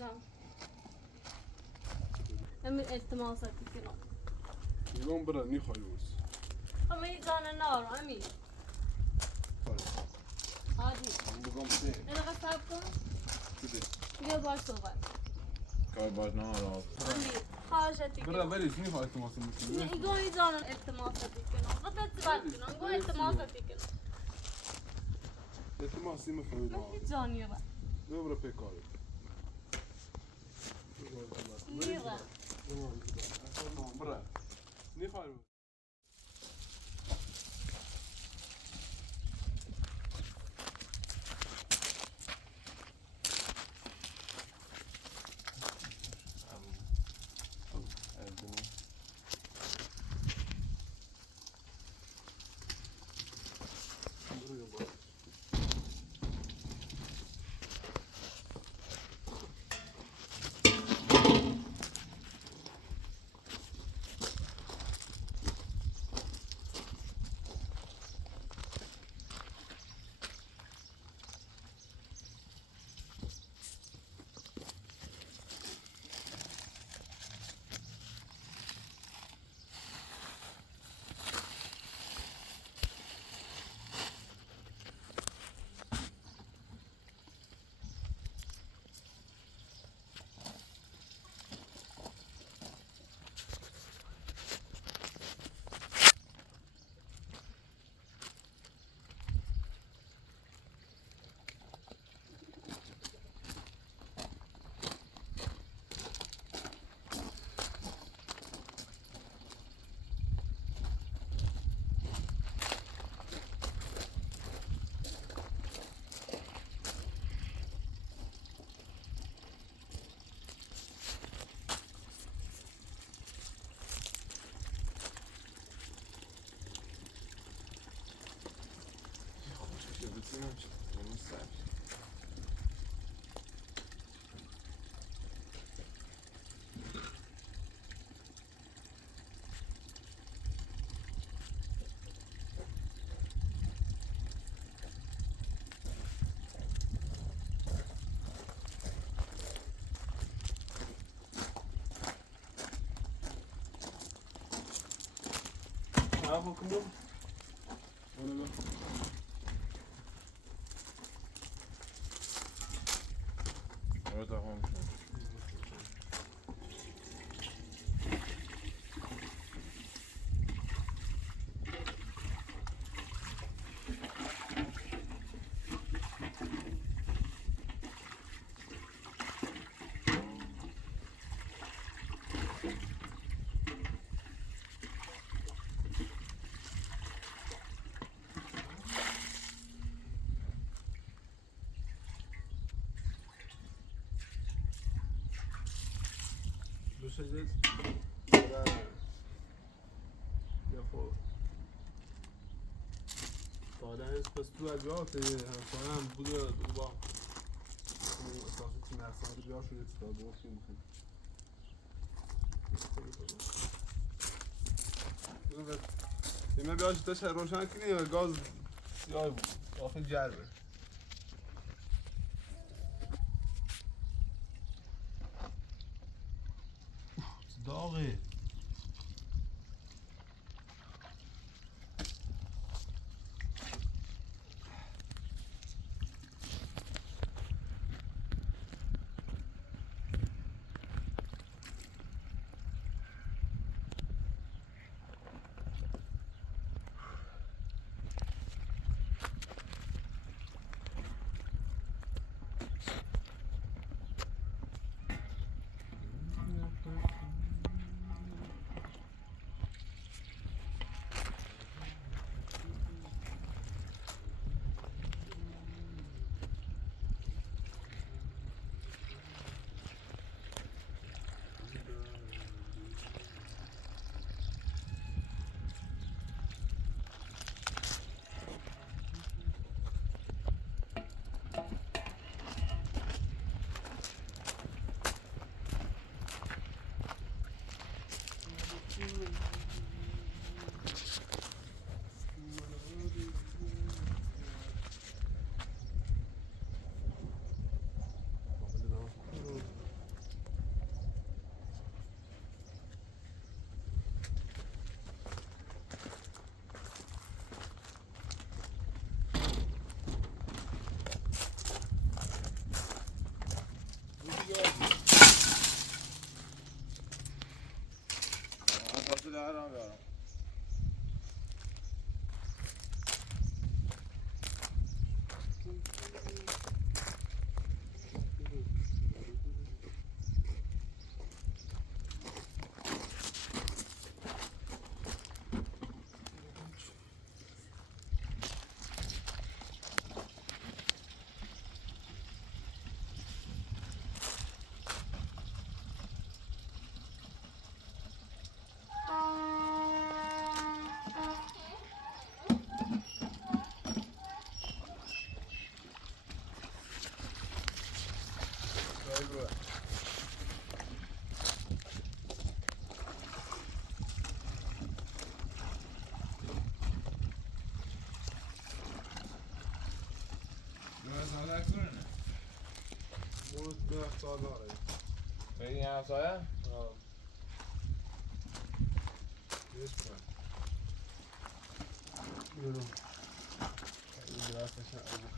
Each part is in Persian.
نعم. أمي التماساتي كنا. يقوم برا نيخو يوز. أمي كان النار أمي. هادي. بقوم سين. أنا غصبكم. كده. بيا باش صغار. كاي باش نهار. أمي حاجتي. برا بريش نيخو التماس المسلمين. يقول يجان التماساتي كنا. غطت بعد كنا. نقول التماساتي كنا. التماس ما فهمت. أمي جاني بقى. برا بيكاري. نيرة. برا. نيخو. معاكم كلهم؟ ولا لا؟ ولا تاخذ. بشدت یا خب دادن پس تو از جا همسانه هم بود و با اساسو تیم ارسان جا شده استاد و فیلم کنیم ایمه بیاش تش روشن کنی و گاز سیاه بود آخه جربه داغه الان بیارم. Mult mehr Zahlreihe. بگی همسایه؟ Ja. Ist klar. Ja. Ich weiß nicht, aber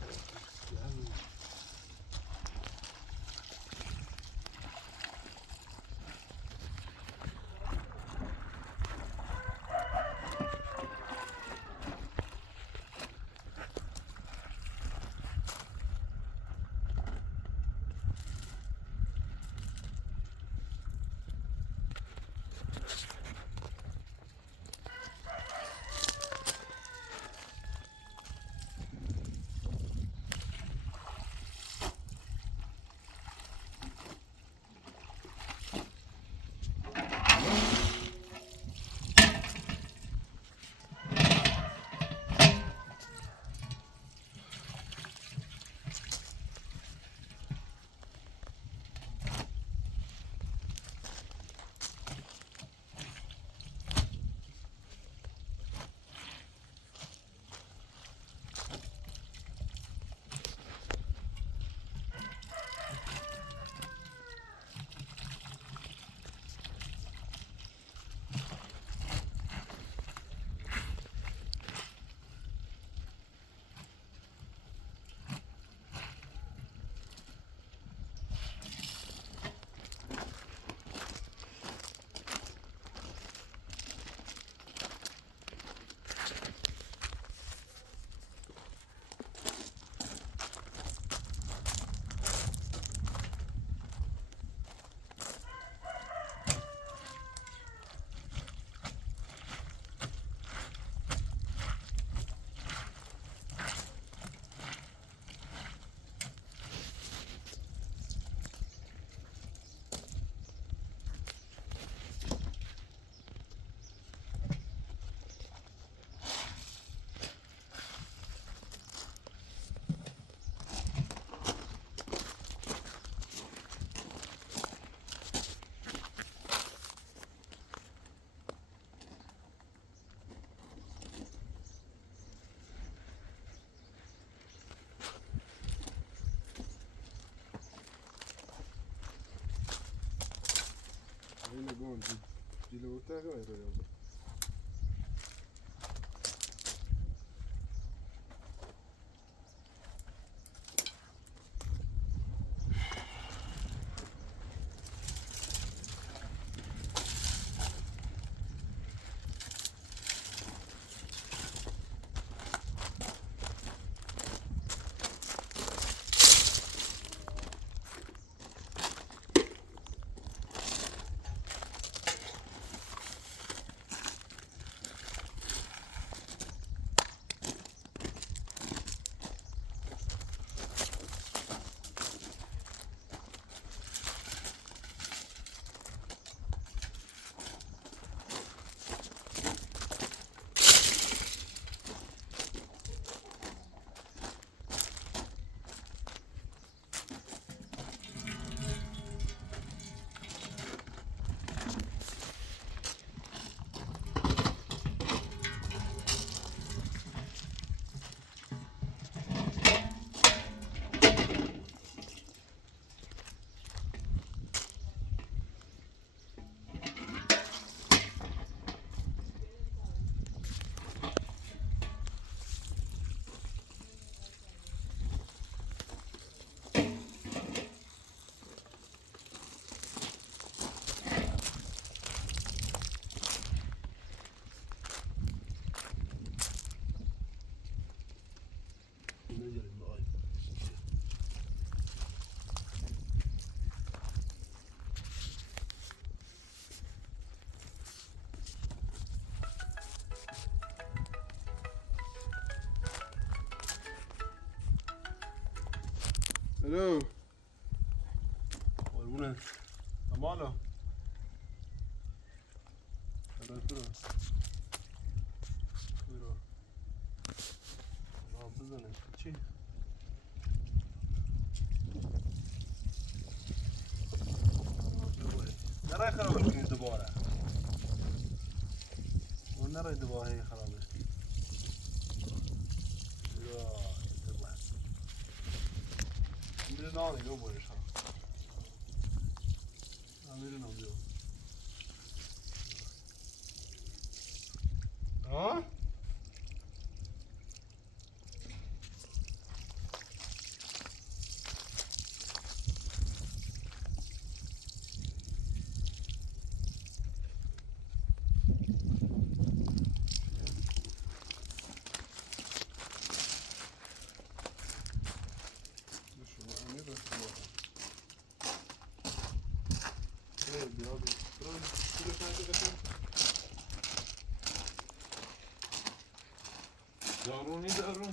Yine bu an dili ortaya koyuyor. الو قربونت مالا برو بزنه چی؟ نرای خرابش کنید دوباره اون نرای دوباره خرابش کنید میره نانه گو بایش ها میره نام بیو ها؟ دارونی دارون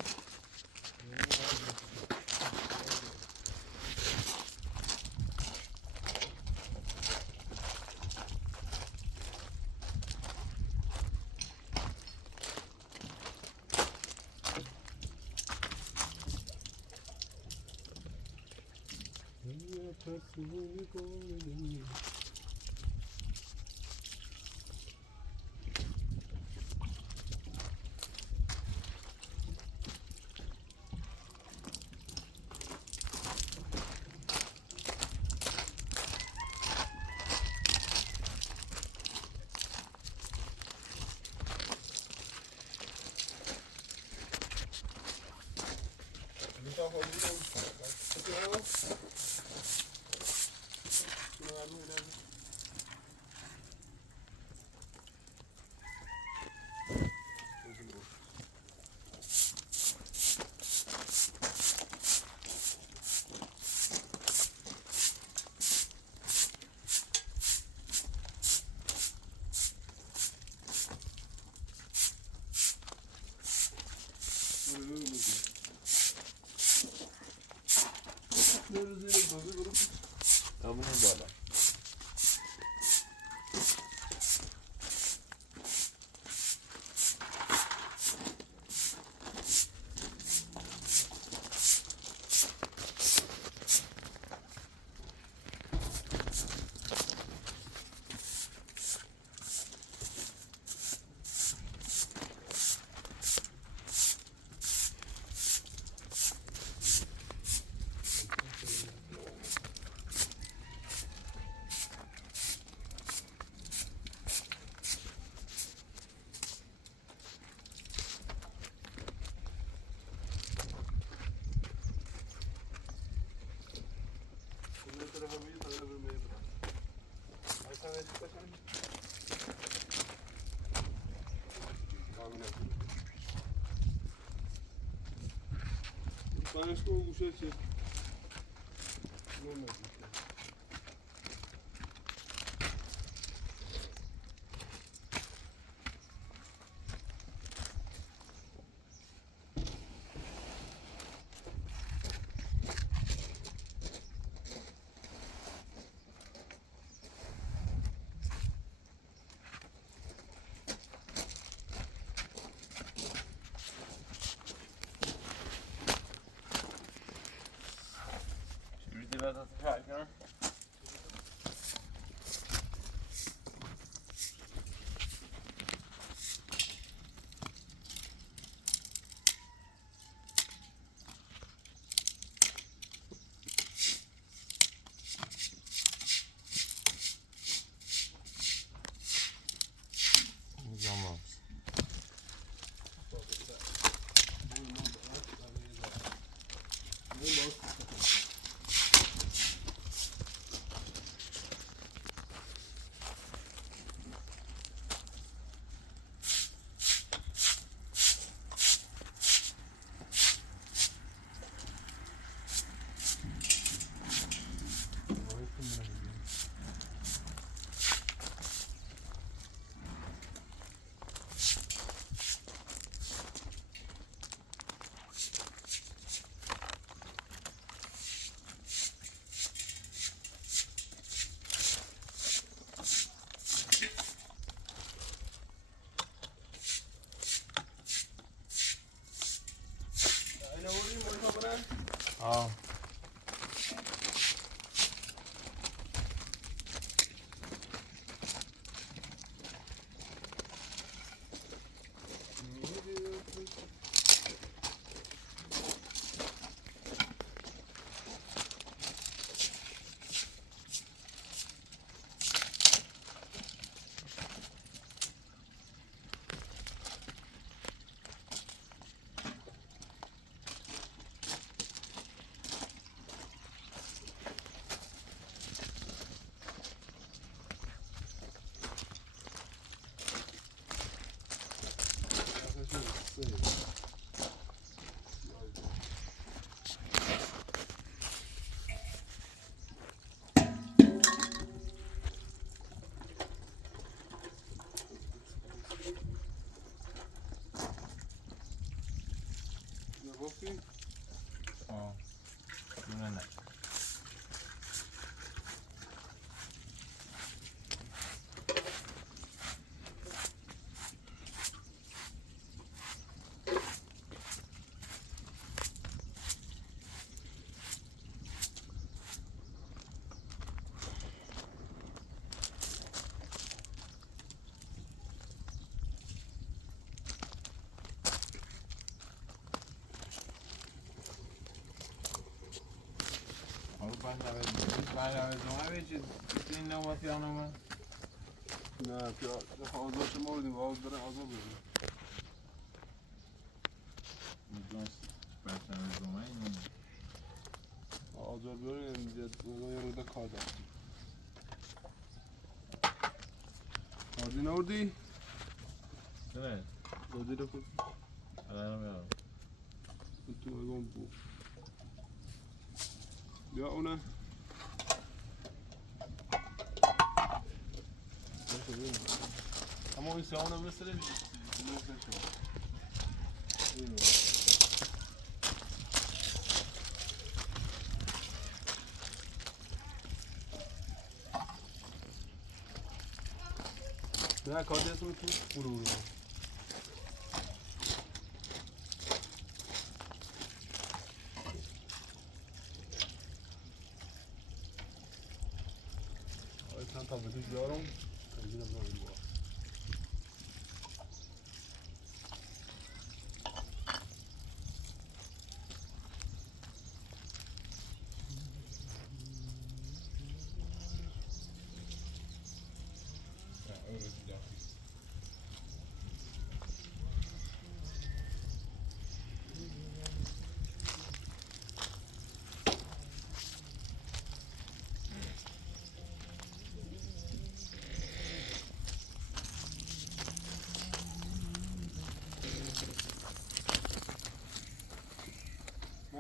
همون بالا Panasz koło guszecie. No, no. بدات فکر zaman برنامه چیز این نوبت یا نوبت نه که آزار شما بودیم آزار برن آزار بودیم برنامه این آزار برن یه روده کار داشتیم آردی نوردی؟ نه آردی رو خود الان میارم تو مگم بود بیا اونه اما این سیاهونه مثل نه کار دیستون تو برو تا بدوش بیارم تنجیل هم نمید با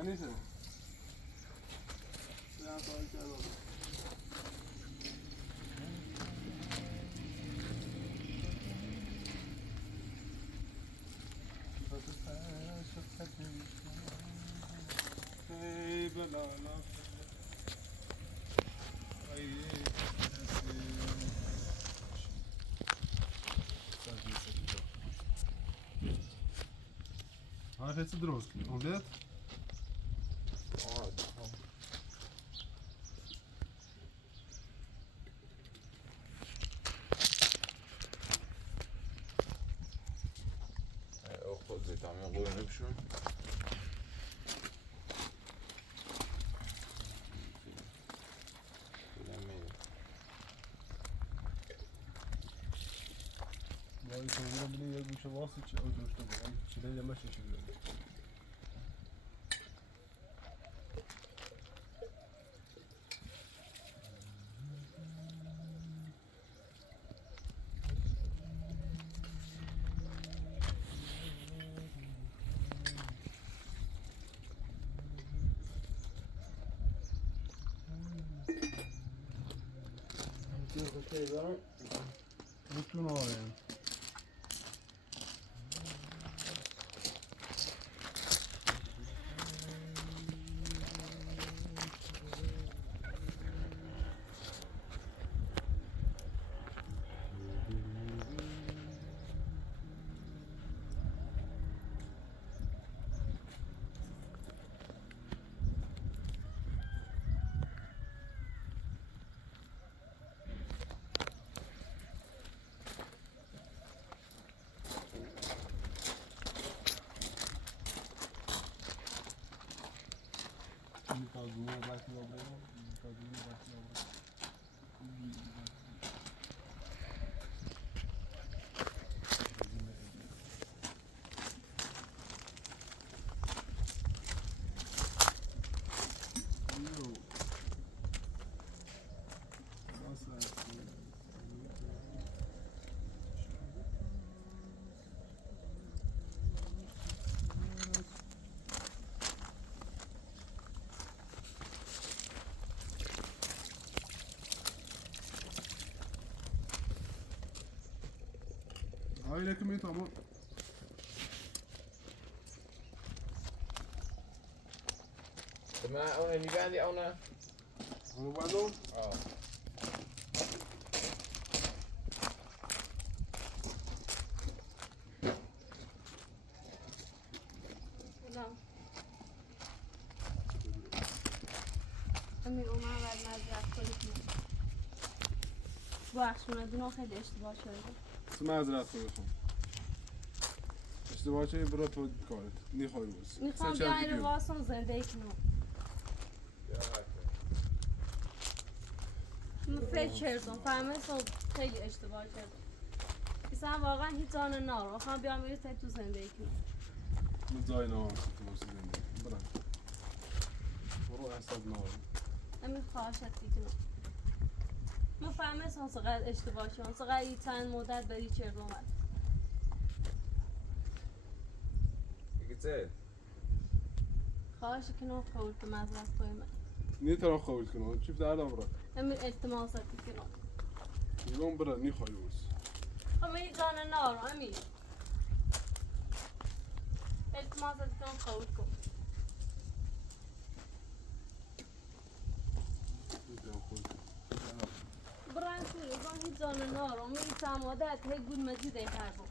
نیسته نه کاری کردم ای بلالا ها هسه درست کنی اونده خود زیتامی قرنه بشون وای تو میرم بینی یه گوشه واسه چه او درشته بود چیده یه مشه شده بتون آره Kazuma belki yollayalım. Kazuma belki yollayalım. Aile kimi tamam. ما اون اللي بعدي او انا Onu bana امیر اومد مذرت کنید بخش اومدون خیلی اشتباه شده معذرت میخوام اشتباه چه برو تو کارت میخوای بس میخوام بیاین رو واسم زندگی کنم من فکر کردم فهمیدم خیلی اشتباه کردم اصلا واقعا هیچ جان نارو بخوام بیام یه سری تو زندگی کنم من جای نام تو زندگی برم برو اصلا نام همین خواهشت دیگه من فهمیدم چقدر اشتباه شدم چقدر این چند مدت بری کردم گیته خواهش کنم قبول به مدرسه کنم نمیتونم قبول کنم چی دردم برا همین التماست کنم میگم برا نمیخوای بس خب این جان نارو همین التماست کنم قبول کن نمیتونم قبول کنم برای توی این جان نارو من این چند مدت هی گول مزیده کردم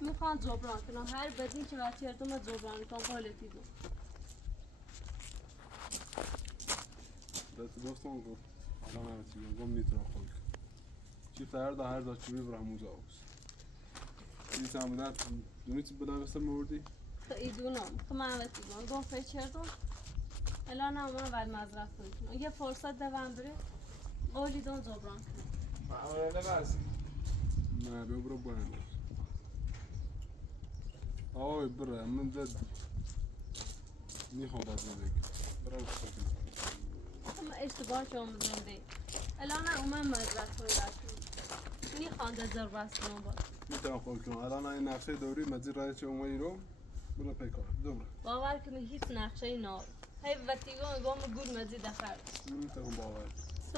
میخوام جبران کنم هر بدی که وقتی کردم جبران کنم قالتی بود دست دوستم گفت الان همه چی گم نمیتونم قبول کنم چی فردا هر دا چی برم اونجا بس این چند مدت دونی چی بدم بسته موردی خیلی دونم که من وقتی گم فکر کردم الان هم من بعد مزرعه کنم یه فرصت دوام بره قولی دون جبران کنم معمولا نبرسی نه بیا برو باید آی برا من داد میخوام داد زندگی برا بسته اما اشتباه شما زنده الان هم من مزرعه کنم میخوام دزر بست کنم باید میتونم قبول کنم الان این نقشه دوری مزید رای چه اومایی رو برو پیکار دوباره باور کنی هیچ نقشه نار هی وقتی گم گول مزید دخرد نمیتونم باور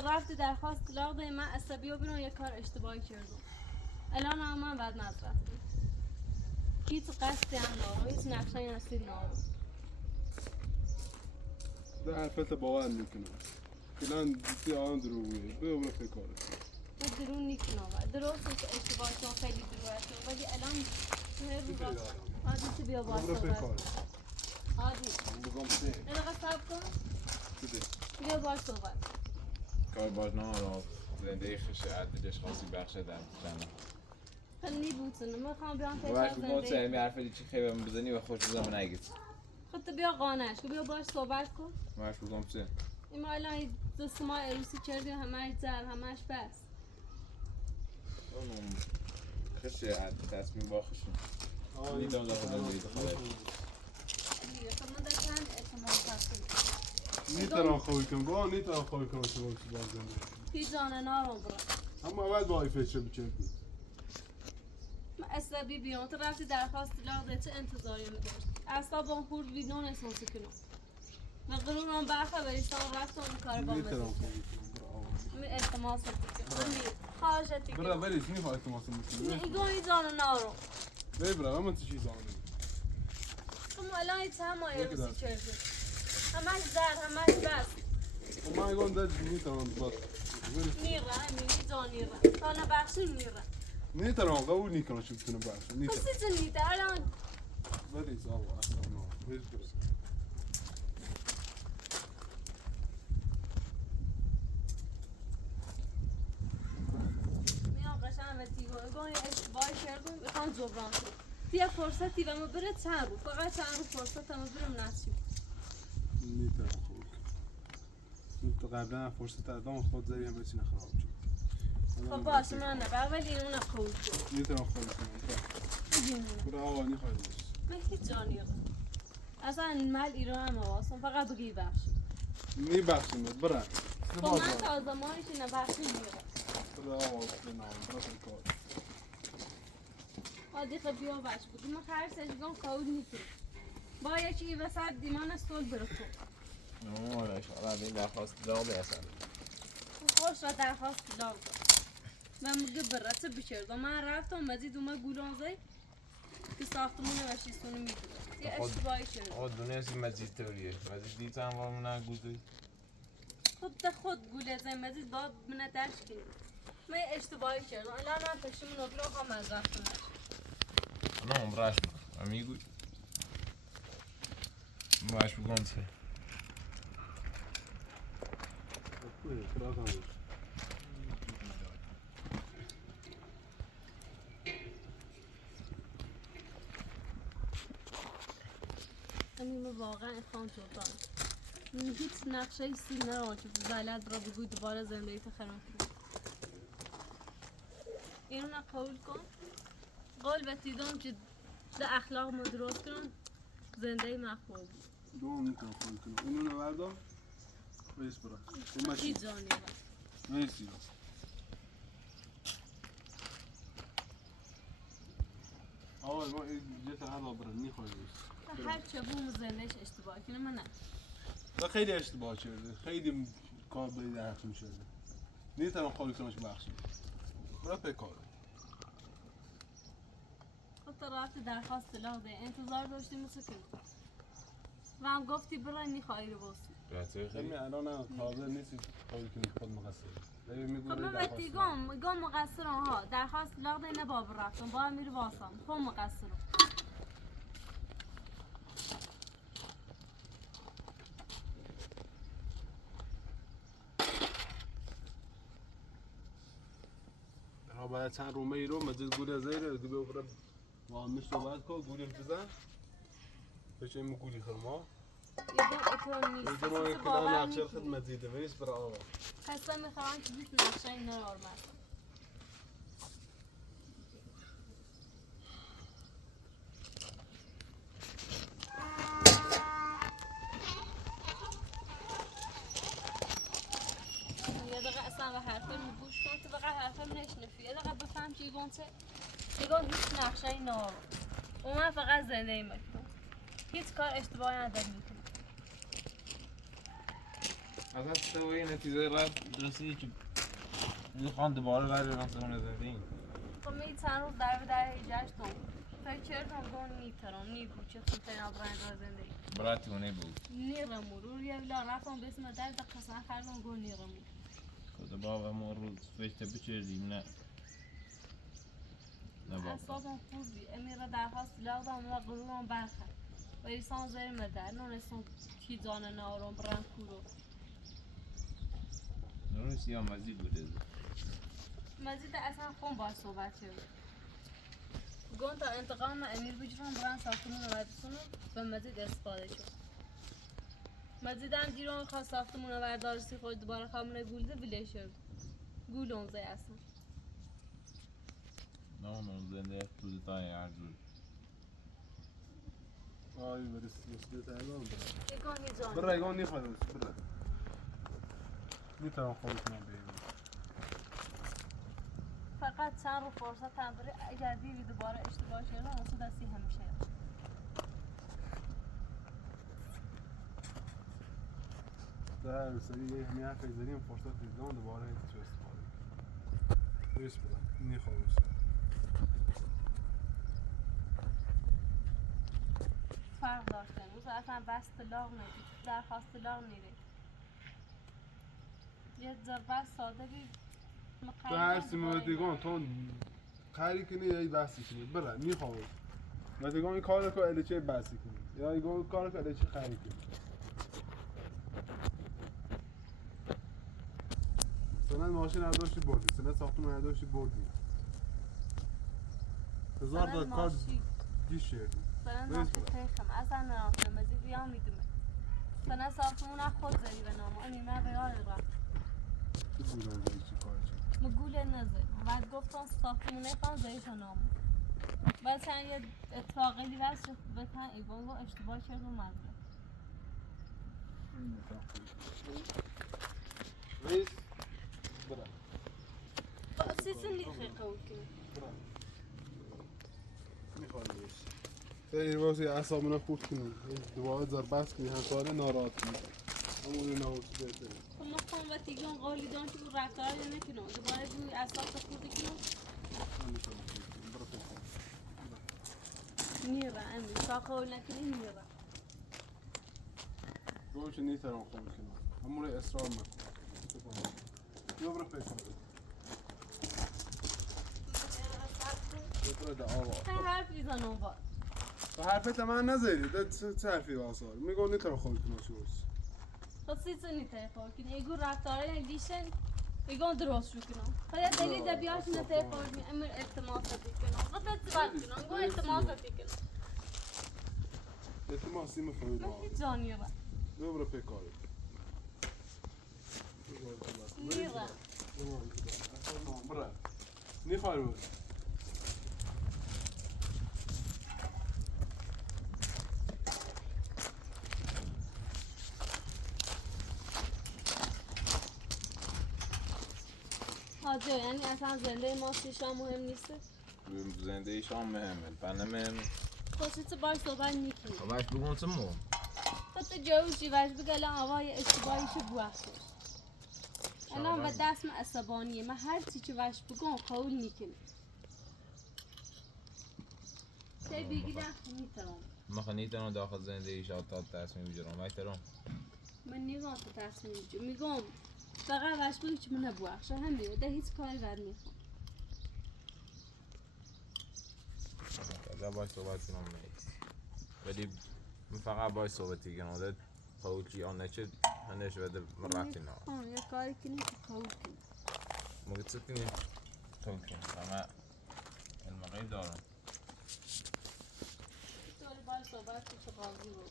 رفتی درخواست طلاق دادی من عصبی و بیرون یک کار اشتباهی کردم الان هم من بعد مزرعه هیچ قصدی هم نارو هیچ نقشه نسید نارو ده حرفت باور میکنم فلان دیتی آن دروغیه برو پیکار من درون نیکنم درست اشتباه شما خیلی دروغه شما ولی الان تو هر رو باید عادی تو بیا باید برو صحبت پیکار عادی بگم سه یه دقیقه صبر کن بیا باید صحبت کار باز نهارا زندگی خشه عدلش خاصی بخشه در جنه خیلی بودن من خواهم بیام باش پیش بگم چه علمی حرف چی خیلی بزنی و خوش بزنم نگید خود تو بیا قانعش کن بیا باش صحبت کن باش بگم چه این ما الان دست ما عروسی کردیم همش زر همش بس اونم خشه عدل تصمیم با خشه میدونم داخل زندگی خواهد خب من در چند اعتماد هستیم نمیتونم قبول کنم با نمیتونم قبول کنم تو باز زندگی هیچ جان نارم برا اما اول با فکر بچردی من عصبی بیام تو رفتی درخواست طلاق ده چه انتظاری میداشت اعصابم خورد بیدون احساس کنم و قرورم برخبریستان رفتم اون کار با نمیتونم مزید قبول کنم من التماس بکنم خواهشتی برا کنم بريش نيفا التماس المسلمين ایگوی جان نارم ليه برا ما انت شي زعلان شما الان هیچ هم یک عروسی دست. کردیم همش زر همش بس وما يقول ده نيترا بالضبط نیره همینی جان نیره تا نبخشی نیره نيترا قوي نيكرا شو بتنبعش نيترا خصی چه نیده الان بريس الله احسن نار هيش برس میام قشنگ و تیگاه اشتباهی کردم میخوام جبران کنم بیا فرصتی و ما بره چند رو فقط چند رو فرصت ما برم نصیب نيترا خوك انت قبلا فرصة اعدام خود زي هم بس خراب خب باشه من نبر ولی اون قول کن نيترا خوك برا هوا ني خالص من هیچ جا نیرم اصلا مل ایران هم واسم فقط بگی بخشی ني بخشم برا خب من تا زمانیش نبخشی نیرم برا هوا نعم برا الكار عادی خب بیا بش بودی من هر سجگان قول نیکنم با یکی وسط دیمان سول برکن آره اشاره این درخواست داغ بیاسن خوش و درخواست دار داد و میگه برچه بکردم من رفتم مزید اومد گولانزه که ساختمون وشیستونی میدونه یه اشتباهی کرد آه دونست این مزید توریه مزید دیتم با من نگوزی خود گولازه مزید با منه درش کنیم من یه اشتباهی کردم الان من پشیمون اگرام هم از رفتم نه عمرش بکن امیگوی باش بگم چه برا خاموش همین واقعا اخوان جبران هیچ نقشه سی نرو که بلد را بگوی دوباره زندگی تو خراب کنی. اینو نقول کن. قول بتیدم که ده اخلاق ما درست کنم زندگی مخوب. دوم میتونم خواهی کنم. اینو نوردم. ویس برا. چی جانی با؟ ویسی. آوال ما یه تنها لابرن میخوایی ویس. هر چه بوم زندگیش اشتباه کنه من نه. و خیلی اشتباه کرده. خیلی کار باید حقیم شده. نیتم خالی کنمش بخشیم. برای پکاره. خب تو رفتی درخواست طلاق ده انتظار داشتی مثل که و هم گفتی برای میخوایی رو باسی. رفته خیلی خیلی الان نه حاضر نیستی خالی کنی خود مقصر. خب من بهتی گم مقصرم ها درخواست طلاق ده نه باب رفتم با هم میری باسم خب مقصرم. باید چند رومه ای رو مجید گولی از ایره دیگه ببرم معامش صحبت کن گولی بزن بچه این گولی خرما یه دو اتران نیست یه ما کلا نقشه خد مزیده ویس برای آقا خسته میخوام که بیت نقشه این رو آرمد یه دقیقه اصلا و حرفه میگوش کن تو بقیه حرفه نشنفی یه دقیقه بفهم چی گونته دیگه هیچ نقشه این رو و من فقط زنده میکنم هیچ کار اشتباهی ندارم میکنم اصلا تو به این نتیجه رسیدی که میخوان دوباره برای رفتمان زندگی خب می چند روز در ایجاشتم فکر کردم نیترم نیبود چه خیلی نابرای دار زندگی براتی اونه بود نیرم رو یه ولا رفتم به اسم در دقیقا کردم گو نیرم کده بابا ما رو فشته بچردیم نه بابا اصابم خوب بی امیر درخواست لغدم و غرورم برخد و ایسان زیر مدر نونستم کی جان نارم برن کورو نروسی هم مزید بوده مزید اصلا خون باید صحبت شد گون تا انتقام امیر بجرم برن ساختمون رو بردسونم و مزید استفاده شد مزید هم دیرون خواست ساختمون رو بردارسی خود دوباره خامونه گولده بله شد گولم زی اصلا نه زنده تو دتای ارزول آی برسید تمام یکان هیچان برای ایگان نیخواد برای میتونم خواهی کنم بگیم فقط چند رو فرصت هم بره اگر دیوی دوباره اشتباه شده اصلا دستی همیشه در سری یه همی حرف ایزاریم فرصت دیدان دوباره هیچ چه استفاده بس برای نیخواد فرق داشتن روز اصلا بس طلاق ندید درخواست طلاق نیره یه ضربت ساده بی تو هر سیمونتیگان تو خری کنی یا بحثی کنی برای میخوام متیگان این کار رو الیچه بحثی کنی یا این کار رو الیچه خری کنی سنت ماشین نداشتی بردی سنت ساختمون نداشتی بردی هزار تا کار گیش شدی سنت ماشین تیخم اصلا نرامتم مزید بیام میدومه سنت ساختمون خود زدی به نامو امی من به یاد رفت چی بودن زایی چی کار چی؟ مگوله نزد بعد گفتم ساختمونه خان زایش نامو بعد چند یه اتفاقی بس بتن ایوان گو اشتباه کرد و مزد ویس برای با سیسن لیخه قول کنی میخواد ویس خیلی واسه اعصابنا خورد کنی دوباره ضربت کنی همکاره ناراحت کنی همون ناراحت بهتره خب ما خون و تیگان قولی دان که رو رفتار نکنم دوباره بوی اصاب خوردی کنم نیره امی تا قول نکنی نیره روش نیترم خوب کنم همون اصرار مکن یه برو فکر کنم یه برو ده آقا هر حرف میزنم با و حرفت من نذاری ده چه حرفی واسه میگم نیترم خوب کنم چی باست خب سیسن نیتره خواه کنی ایگو رفتاره لیشن ایگون درست شو کنم خیلی دلیل ده بیاش نیتره خواه کنی امیر التماساتی کنم خب اتباق کنم ایگو التماساتی کنم التماسی میخوایی من هیچ جانی رو ببره پیکاره میرم برا نیخوای بود حاجه یعنی اصلا زنده ما شام مهم نیست زنده شام مهمه بنا مهمه خوشت باش صحبت میکنی باش بگم چه مو حتی جوشی باش بگل آوای اشتباهی چه بوخش الان به دست من عصبانیه من هر چی که باش بگم قول میکنی چه بگی نه میترم ما خنیتم داخل زنده شاد تا تصمیم بگیرم وایترم من نگاه تو تصمیم میگم میگم فقط باش بگی که من نبوخش همین ده هیچ کاری بر میخوام دا باش صحبت کنم نیست ولی من فقط باش صحبتی کنم ده قولی آن نچه هنش بده من رفتی نه یه کاری کنی که قول کنی مگه چه کنی قول کنی اما المقید دارم طوری باش صحبت کنی که قاضی بود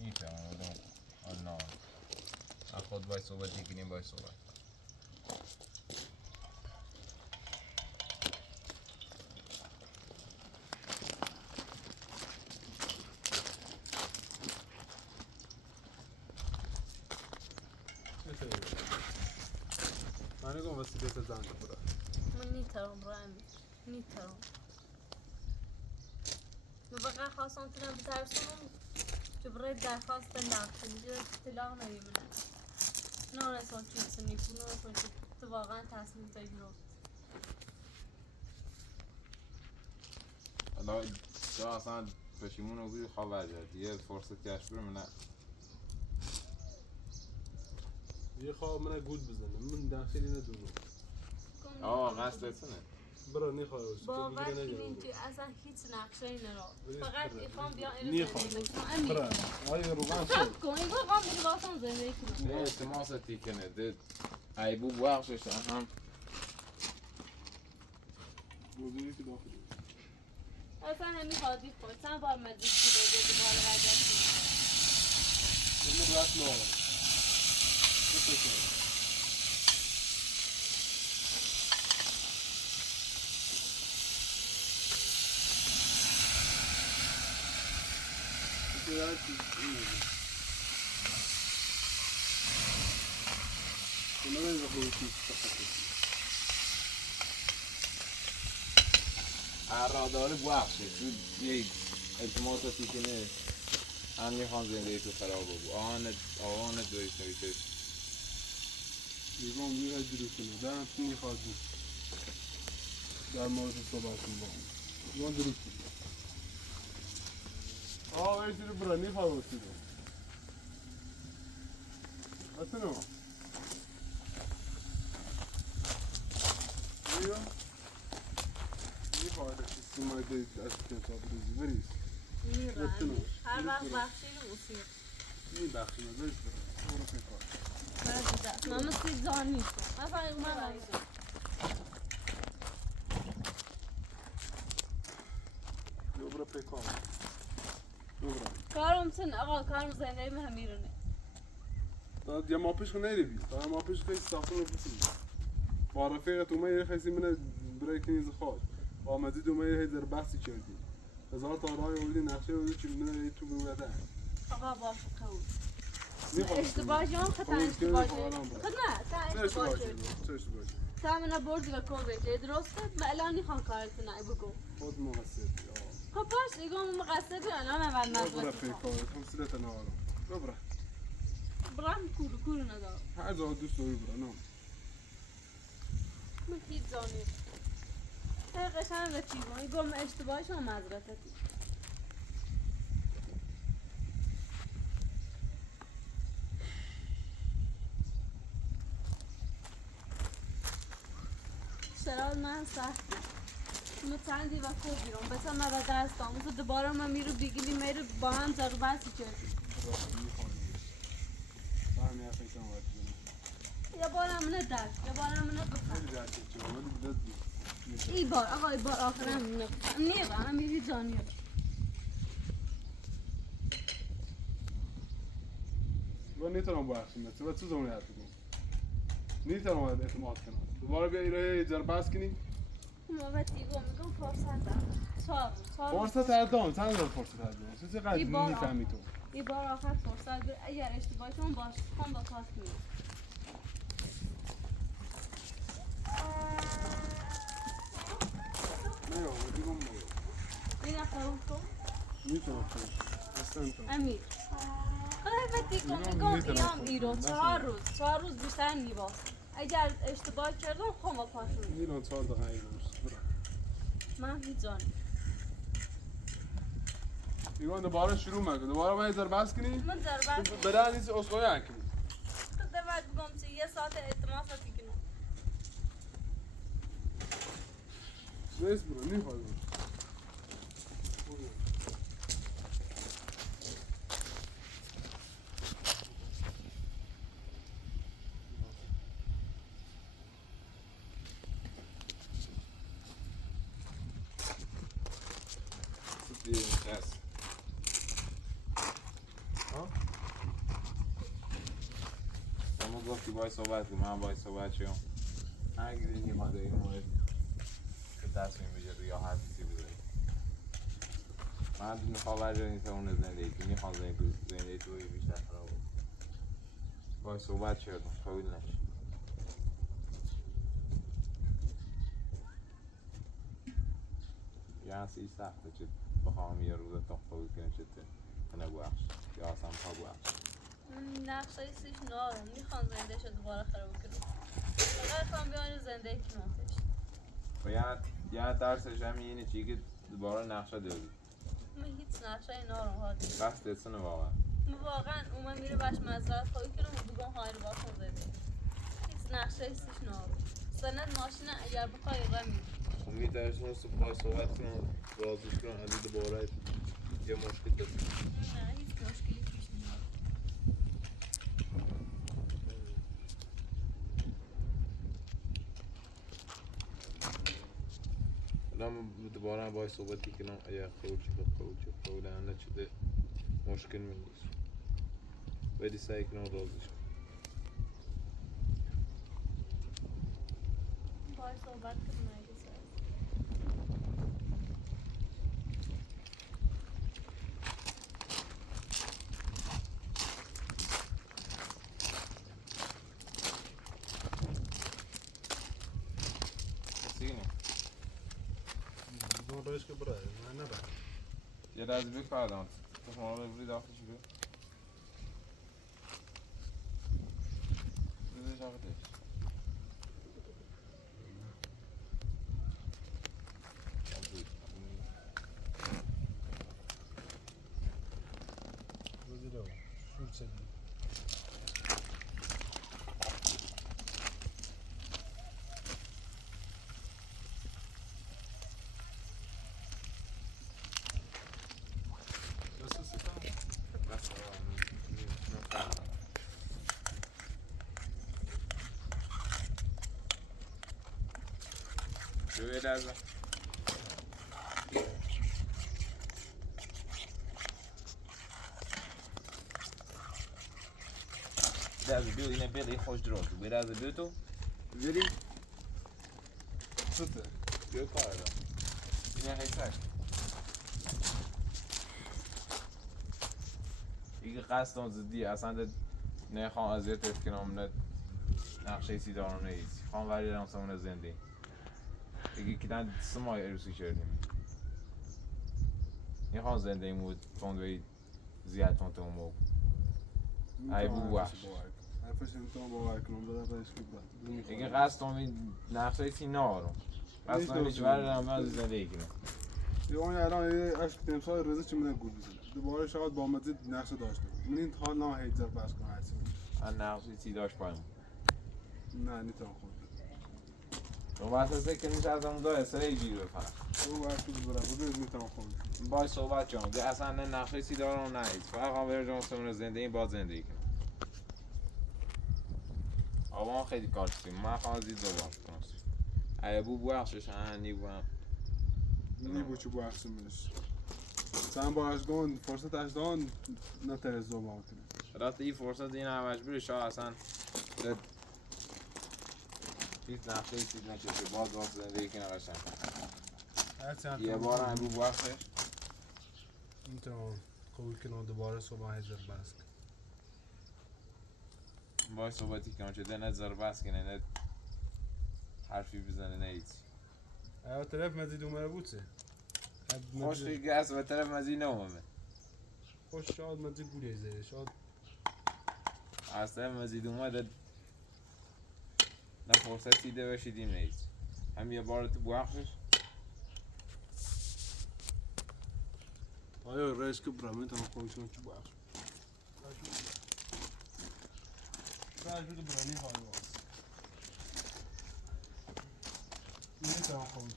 میفهمم ولو آن نه خود باش صحبتی کنیم باش صحبت من نگم وسیله زن برا من نیترم رامی نیترم من فقط خواستم تونم بترسونم که برای درخواست نقد اینجا اطلاع نمیمونه نه رسان چیز سنی کنه رسان که تو واقعا تصمیم بگیرم حالا جا اصلا پشیمون رو بودی خواه برگرد یه فرصت کش برم نه یه خواه من گود بزنم من داخلی ندونم قصدت نه برا نیخواه باشه باور کنین که اصلا هیچ نقشه ای نرا فقط ایخوام بیا اینو زندگی کنم برا آیا روغن خب کن این واقعا دیگه واسم زندگی کنم نه التماستی کنه ده ایبو بخشش هم موضوعی که داخلی اصلا همین حادی خود چند بار مجید بوده دوباره برگرد من رفت نارم اراداره بخشه تو یه التماستی کنه هم میخوان زندگی تو خراب بود آهان دویش نویشه میگم یه جلو کنه دارم چی میخواد در مورد صحبت میگم میگم درست ولی چیزی برا نیخواه باشید اصلا بیا نیخواه رسیستی مایده از کتاب ریزی بریز میرم هر وقت بخشی رو موسیق این بخشی رو بریز برو پیکار من مثل زان نیستم من فقط من رایزم برو پیکار برو کارم سن آقا کارم زندگی من همیرونه داد یا ما پیش خو نریبی تا ما پیش خیلی ساختن رو بسید با رفیقت اومه یه خیلی منه برای کنیز خواهد با مزید اومه یه در بحثی کردی هزار تا رای اولی نقشه اولی چی منه تو بوده آقا باش قول میخوام اشتباه جان خطا اشتباه خد نه تا اشتباه شد تا من بردی و کن بیته درسته من الان نیخوام کارت نه بگو خود مقصد خب باش دیگه من مقصدی الان اول برا مزبط پیکارت هم سیلت نهارم برا برام کورو ندارم هر جا دوست داری برا نه من هیچ زانی دقیقش هم رفیقم گم اشتباهش هم مزبطتی شرال من سخته من چندی وقت بیرون بسا من به دستم تو دوباره من میرو دیگلی میرو با هم زرو بحثی کردیم برا میخوام فهم یا فکرم باید بزنم یا بارم ندر یا بارم نبخم خیلی درکی چه ولی داد ای بار آقا ای بار آخرم نبخم نیبا هم میری جانیه و نیتونم بخشیم و تو زمانی هست بگم نیتونم اعتماد کنم دوباره بیا ایره یه جر بس کنی ما دیگه میگم فرصت دارم 4 روز فرصت هردام چند روز فرصت هردام چه چقدر این بار میفهمی تو این بار آخر فرصت بده اگر اشتباهی کنم باش خون با کارت میرم نه دیگم این اخلاق کن میتونم کنم امیر خیلی دیگه میگم ایام ایران 4 روز بیشتر نیباز اگر اشتباه کردم خون با کارت میرم میرم 4 دقیقه ایران من هیچ جانی ایران دوباره شروع مگه دوباره من یه ذره بس کنی من ضربت بدن نیست اسخای کنی ضربت بگم چه یه ساعت اعتماد ساعتی کنم نیست برو نیفاز Yes. اما گفتی باید صحبت کنم من باید صحبت شم اگه دیگه ماده این مورد که تصمیم بگیره یا هر چیزی بذاری من میخوام برجا نیست اون زندگی میخوام زندگی توی بیشتر خراب بود باید صحبت شدم قبول نشد یا هستی سخته چه بخوام یه روز تا قبول کنه چه نبو اخش یا اصلا پا بو اخش نقشه سیش نارم میخوام زنده شد دوباره خراب کنم فقط کنم بیان زندگی کنم و یعنی ترسش همین اینه چی که دوباره نقشه داری من هیچ نقشه نارم حالی بس دستنه واقعا واقعا اومد میره باش مزرعت خواهی کنم و بگم های رو باکن زنده هیچ نقشه سیش نارم سند ماشین اگر بخوای غمی امید درش نست بخوای صحبت کنم رازش کنم از دوباره یه مشکل دارم نه هیچ مشکلی پیش میاد الان دوباره باید صحبتی کنم اگر قول نه چیده مشکل من نیست ولی سعی کنم رازش کنم باید صحبت کنم اگه سر سیگنه دوباره بایش که برای من نبرم یه لحظه بکردم تو شما رو بری داخل شده بذارش آقا داشت بازی رو شروع شدی شو یه لحظه لحظه بیو اینه بیل خوش درست بیو لحظه بیو تو بری سته بیو کار دارم اینه حیثک ایگه قصد زدی اصلا نخوام اذیتت کنم نه نقشه سیدارم نیست خواهم وریدم سمون زنده ایگه کدن سمای عروسی کردیم نخوام زنده این بود فوندوی زیاد تونتون مو ای بو وحش حرفش نمیتونم باور کنم داده بایش که برای ایگه قصد این نقشه سی نارم قصد همیش وریدم از زندگی کنم یه اون الان یه عشق تمسای روزه چی میدن گول بزنه دوباره شاید با مزید نقشه داشته من این حال نه هیچ بس کنم هرچی من نقشه سی داشت پایم نه نیتونم خود تو واسه که نیست از اون داره اسره جیر بفرم او باید که برای نیتونم خود باید صحبت کنم ده اصلا نه نقشه سی دارم نه هیچ فقط خواهم برجام سمون زندگی باز زندگی کنم آبان خیلی کار سیم من خواهم زید دوبار کنم ای بو بخشش هنی بو هم نی چه بخشی منش sen با اشگان فرصت اشدان نه ترز دوباره کنه رات این فرصت این همش بری شاه اصلا هیچ نقشه چیز نکشه باز زندگی کنه قشنگ یه بار هم رو وقتش میتونم قبول کنم دوباره صبح هزار بس باید صحبتی کنم چه ده نظر بس کنه نه حرفی بزنه نه هیچ اما طرف مزید اومده بود سه خوش گس و طرف مزید نومه خوش شاد مزید بوده زیره شاد از طرف مزید اومده نه فرصتی ده بشیدیم نه هیچ هم یه بار تو وقتش آیا رئیس که برامین تمام کنم چون چی باش رئیس بود برانی خواهی باز این تمام کنم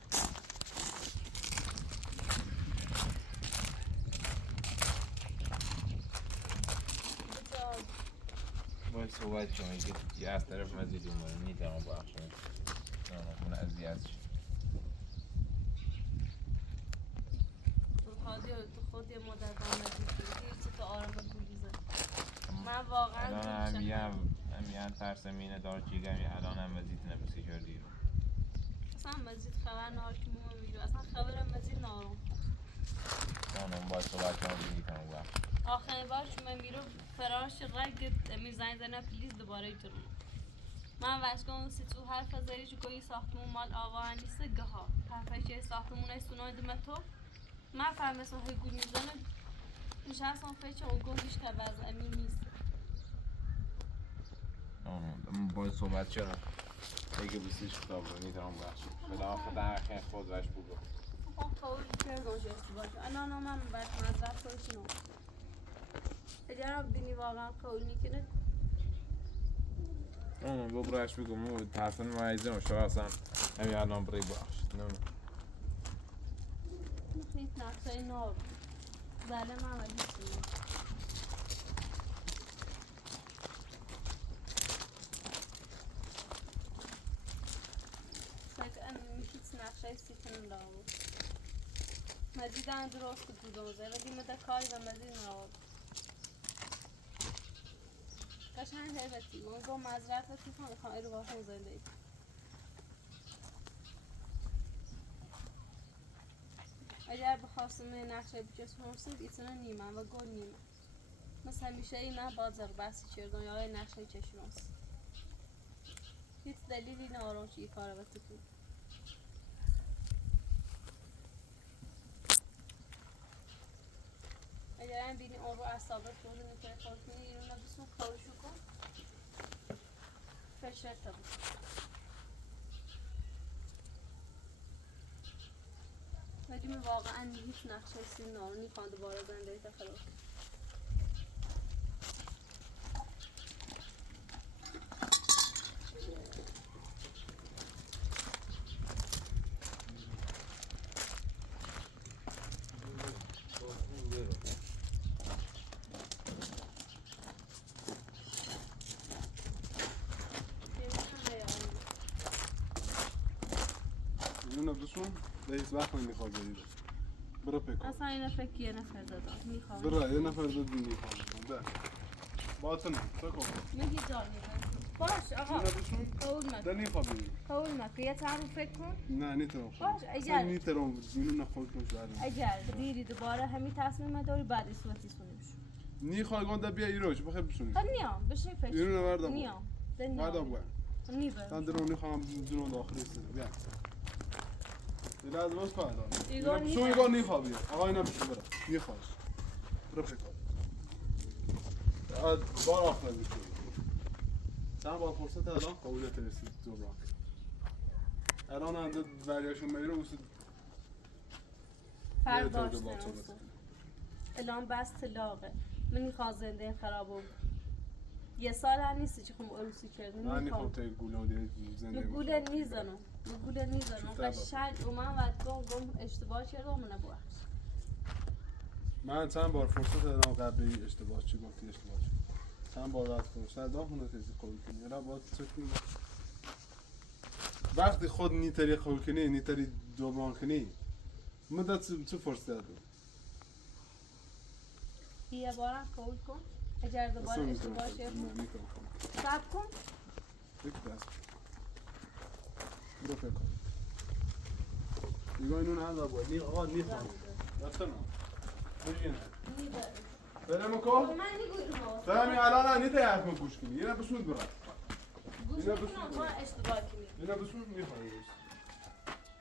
باید صحبت کنم که یه از طرف مزید اومده نیتم با اخشون نه اون اذیت شد تو خود یه مدت آمدی که تو آرام بولیزه من واقعا هم ترسمینه دار چیگم الان هم مزید نبسی کردی اصلا مزید خبر نهار که مو میگیره اصلا خبر مزید نهارم اون باید صحبت کنم نیتم با آخرین بار که من میرو فراش رگ امیر زنگ زنه پلیز دوباره جرم من وشکم سی تو هر فضایی جو کوی ساختمون مال آواه نیست گها پرفشه ساختمون ای سونای دمتو من فهمه ساخه گول میزنه نشستم فیچه او گو هیچ که باز امیر نیست باید صحبت چرا اگه بسیش خطاب رو نیتم بخشید خدا هرکن خود وش بگو قول کردم جستی باشه انا من باید مذرف کنشنو اگر بینی واقعا قول نیکنه با برایش بگم تحسن معیزه و شما اصلا همی الان برای بخشید میخوید نقصای نار بله من ولی سیم میخوید نقشای سیتن لاغو مزید هم درست بودوزه ولی مده کاری و مزید نار قشنگ هیبتی اون با مذرف و تیفان میخوام ایرو باشم زنده اگر بخواستم نقشه بجست مرسید ایتونه نیمه و گل نیمه مثل همیشه اینا بازر بحثی چردن یا نقشه چشماست هیچ دلیلی نارون چی کاره و تکون اگر هم بینی اون رو از ثابت کنه میتونه خود کنی اینو نبسون کارشو کن فشرت تا بود ولی من واقعا هیچ نقشه سیم نارون نیخوان دوباره زنده تا خلاص اینو نبسون هیچ وقت نمیخواد برید برو پیکن اصلا این فکر یه نفر دادم میخوام برو یه نفر داد میخواد بس باطنه فکر میگی جان باش آقا نبسون قول مکن دنی خواب برید قول مکن یه تعریف فکر کن نه نیترم باش اگر نیترم اینو نخواد کنش بعد اگر دیری دوباره همین تصمیم داری بعد اسمتی سونیش نی خواهگان دا بیا ایروش بخیر بسونی خب نیام بشین فکر اینو نوردم نیام بعدم باید نیبرم من درونی خواهم دونو داخلی است بیا دیگه از باز کار دارم سوی گان نیخوابی آقا اینا بشه برم نیخواهش برو فکر کن بار آخر بشه چند بار فرصت الان قبولیت رسید دو راک الان هم وریاشون میره اوسید فرداش الان بس طلاقه من میخوام زنده خرابم یه سال هم نیستی چه خون عروسی کردم من نمیخوام تا گوله و دیگه زنده گوله نیزنم گوله نیزنم قشنگ اومد و گم اشتباه کردم من نبوخش من چند بار فرصت دادم قبلی اشتباه چی گفتی اشتباه چی چند بار بعد فرصت دادم اون تیزی قبول کنی یلا باید چک کنی وقتی خود نیتری قبول کنی نیتری دوبران کنی مدت چه فرصت دادم یه بارم قبول کن اگر اصلا دوباره میتونم اشتباه شه نه میتونم صبر کن یک دست برو فکر کن نگاه اینو نه باید نی آقا نیخوام نتنم بجینه برم کن من نگویم فهمی الان نیت حرف گوش کنی اینا بسود برا گوش اینا میکنم بسود ما اشتباه کنیم اینا بسود میخوام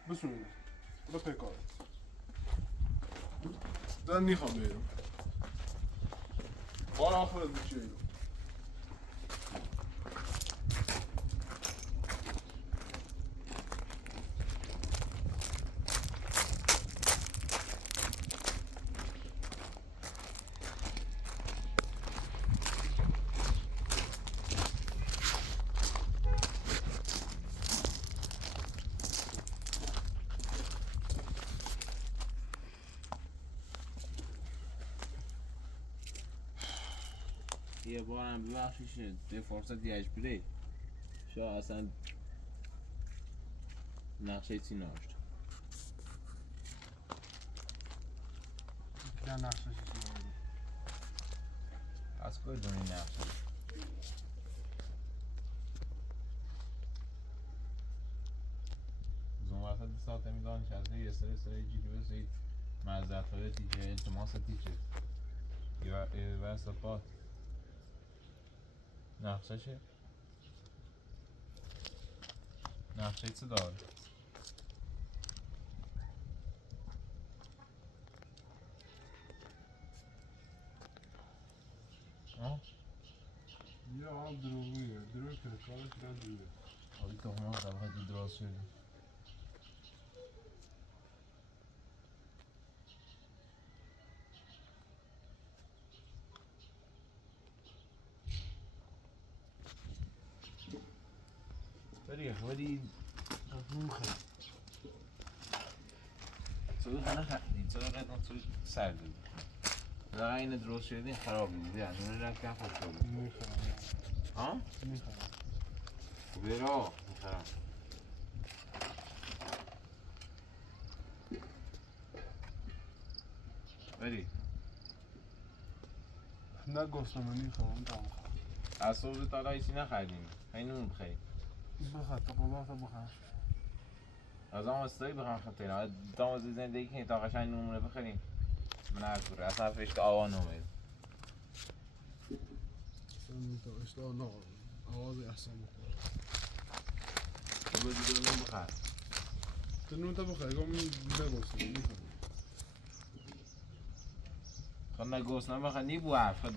بسود اینا برو فکر کن دارم نیخوام بیرم بار آخر از بچه اینو یه بارم ببخشیش ده فرصت یجبری شا اصلا نقشه چی نوشت که نقشش چیه از کجا دونی نقشه زون وقتا دو ساعت میدان شده یه سری جیدی بسید معذرت های تیچه التماس تیچه یه وستفات نقشه چه؟ نقشه چه دار؟ یه آب دروغیه دروغ کنه کارش رن دیگه آبی تو همه قبقه دراز شده ولی مفهوم خیلی صدو خانه خریدید چرا قدم تو سر دید دقیقا این درست شده خراب دیدی از اون رفت کم خوب شده میخوام ها؟ میخوام برا میخرم بری نه گفتم میخوام دام از صبح تا حالا هیچی نخریدیم خیلی نون بخیر بخواد تا قضا تا بخواه از آن استایی بخوام خطیرم دام زندگی کنی تا قشنگ نمونه بخریم من هر از حرفش که آوان نمید اصلا اشتباه نه آواز احسان بخور تو بزرگ نون بخر تو نون تا بخواه اگه من نگوستم میخوام خب نگوست نبخر نیبو حرف خب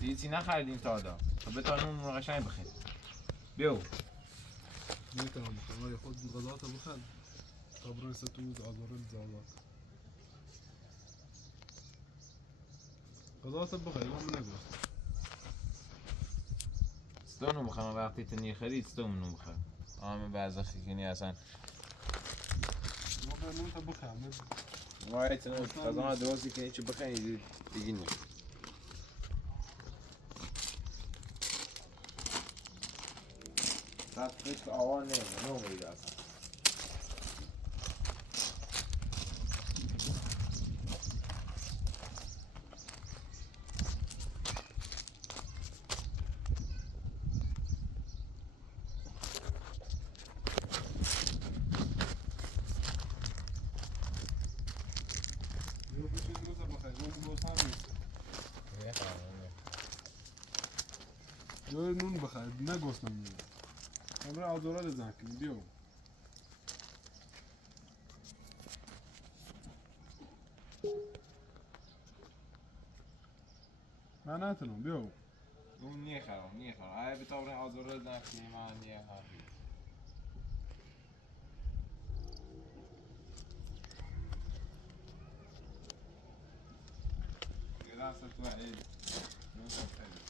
هیچی نخریدیم تا حالا خب بتا نون رو قشنگ بخیر بیو میتونم بخواه ولی خود غذا تا بخواه تا برای ستوز آزارل زالات غذا تا بخواه اگه من نگوستم ستونو بخرم وقتی تنی خرید ستونو بخرم آمه بعضا خیکنی اصلا بخواه نون تا بخواه وای تنو از آن درستی کنی چه بخری دیگه نی بعد فکر آوان نمید اصلا یه بچه نون تا بخواه اگه من گوستم نیست یه نون بخواه نگوستم نیست برای آزارل زنکن بیو من نتونم بیو اون نیخرم ای به طور آزوره نفتی من نیخرم یه دست تو عید نون خیلی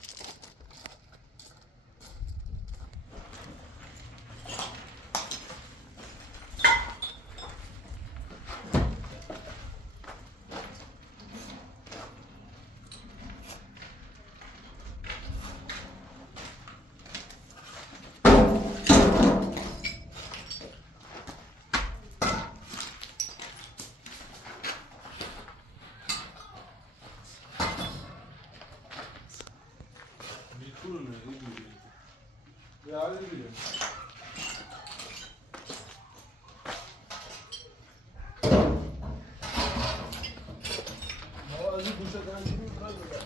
Ya ne diyor? Baba azı kuşadan gibi bırak öyle.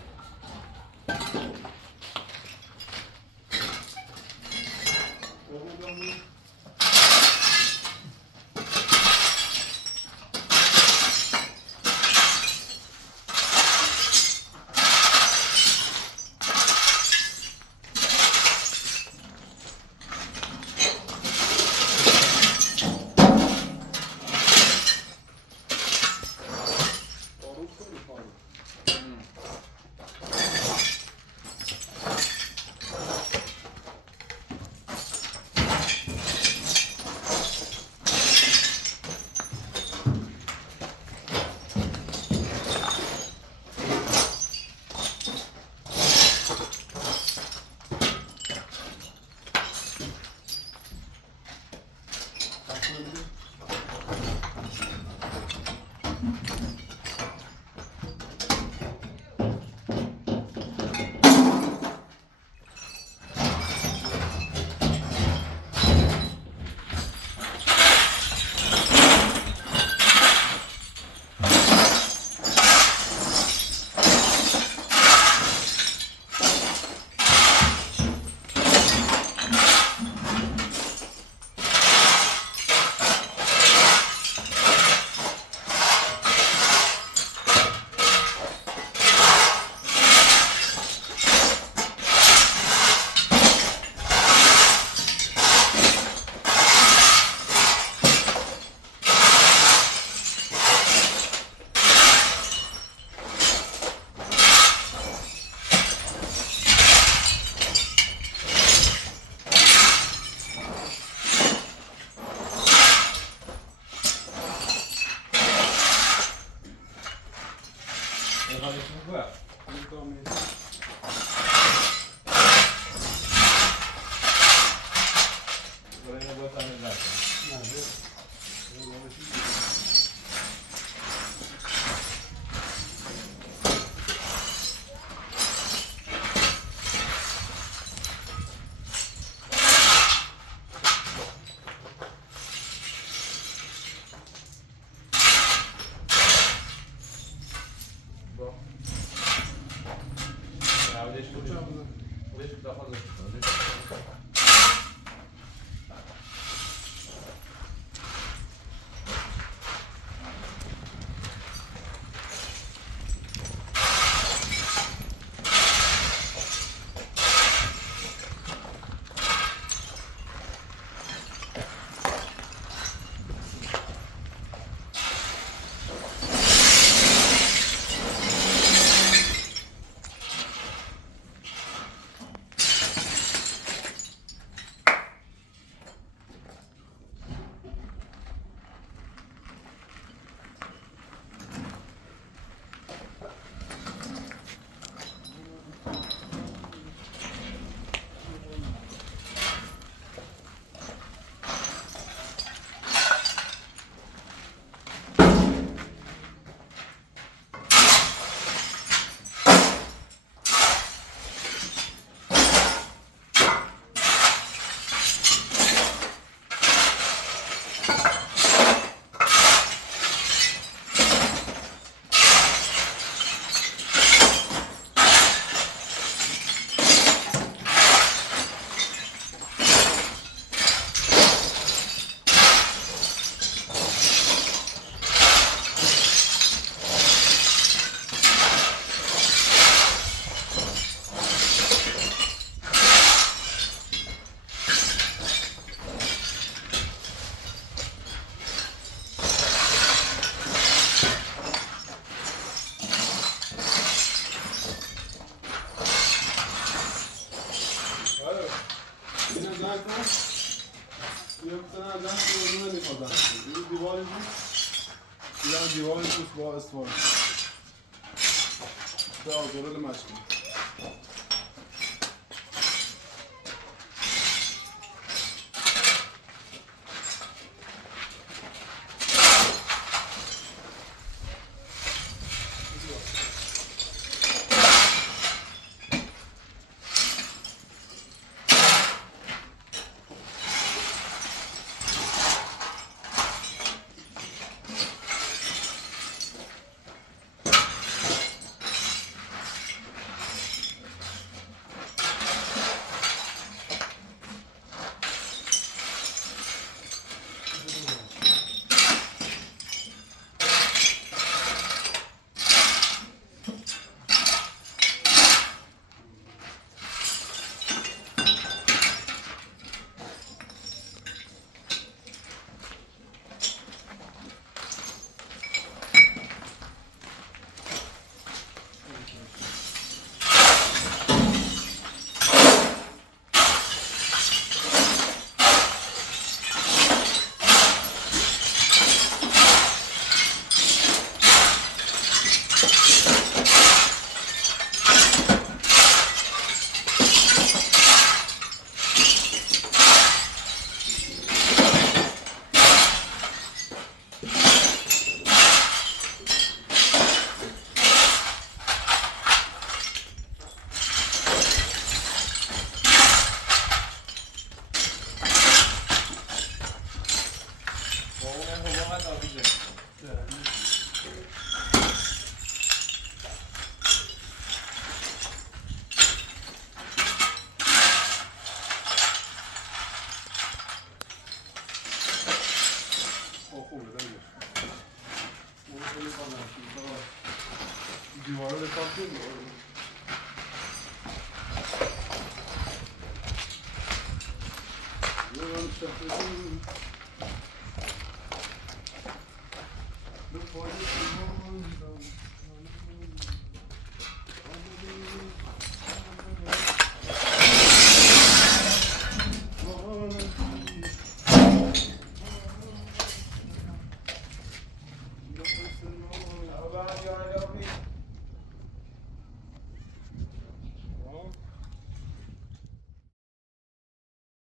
دیوارش با اسفال به آجرال مشکی دیواره رو کار کنیم یه شخصی دو پای